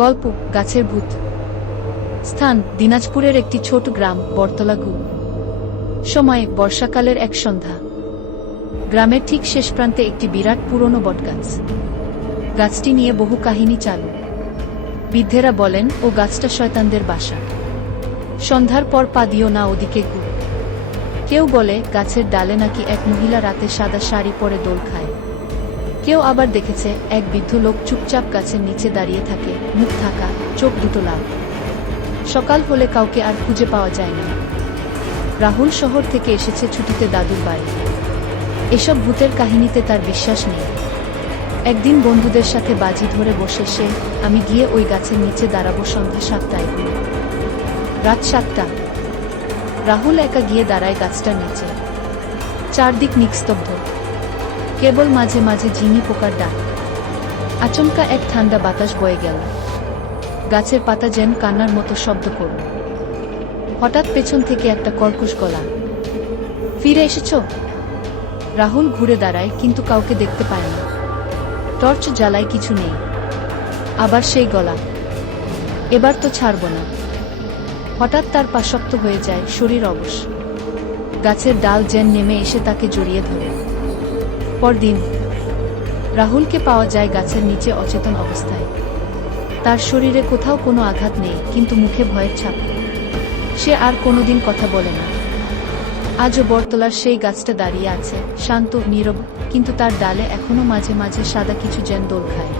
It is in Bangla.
গল্প গাছের ভূত। স্থান দিনাজপুরের একটি ছোট গ্রাম বরতলাগু। সময় বর্ষাকালের এক সন্ধ্যা। গ্রামের ঠিক শেষ প্রান্তে একটি বিরাট পুরনো বটগাছ। গাছটি নিয়ে বহু কাহিনী চালু। বৃদ্ধেরা বলেন ও গাছটা শয়তানদের বাসা, সন্ধ্যার পর পা দিও না ওদিকে গু। কেউ বলে গাছের ডালে নাকি এক মহিলা রাতে সাদা শাড়ি পরে দোল খায়। কেউ আবার দেখেছে এক বৃদ্ধ লোক চুপচাপ গাছের নিচে দাঁড়িয়ে থাকে, মুখ থাকা, চোখ দুটো লাল। সকাল হলে কাউকে আর খুঁজে পাওয়া যায় না। রাহুল শহর থেকে এসেছে ছুটিতে দাদুর বাড়ি। এসব ভূতের কাহিনীতে তার বিশ্বাস নেই। একদিন বন্ধুদের সাথে বাজি ধরে বসে সে, আমি গিয়ে ওই গাছের নিচে দাঁড়াবো সন্ধ্যা 7টায়। রাত 7টা। রাহুল একা গিয়ে দাঁড়ায় গাছটার নিচে। চারদিক নিস্তব্ধ, কেবল মাঝে মাঝে ঝিঙি পোকার ডাক। আচমকা এক ঠান্ডা বাতাস বয়ে গেল। গাছের পাতা যেন কান্নার মতো শব্দ করল। হঠাৎ পেছন থেকে একটা কর্কশ গলা, ফিরে এসেছ? রাহুল ঘুরে দাঁড়ায়, কিন্তু কাউকে দেখতে পায় না। টর্চ জ্বালায়, কিছু নেই। আবার সেই গলা, এবার তো ছাড়ব না। হঠাৎ তার পা শক্ত হয়ে যায়, শরীর অবশ। গাছের ডাল যেন নেমে এসে তাকে জড়িয়ে ধরে। পরদিন রাহুলকে পাওয়া যায় গাছের নিচে অচেতন অবস্থায়। তার শরীরে কোথাও কোনো আঘাত নেই, কিন্তু মুখে ভয়ের ছাপ। সে আর কোনোদিন কথা বলে না। আজও বরতলার সেই গাছটা দাঁড়িয়ে আছে, শান্ত, নীরব, কিন্তু তার ডালে এখনো মাঝে মাঝে সাদা কিছু যেন দোল খায়।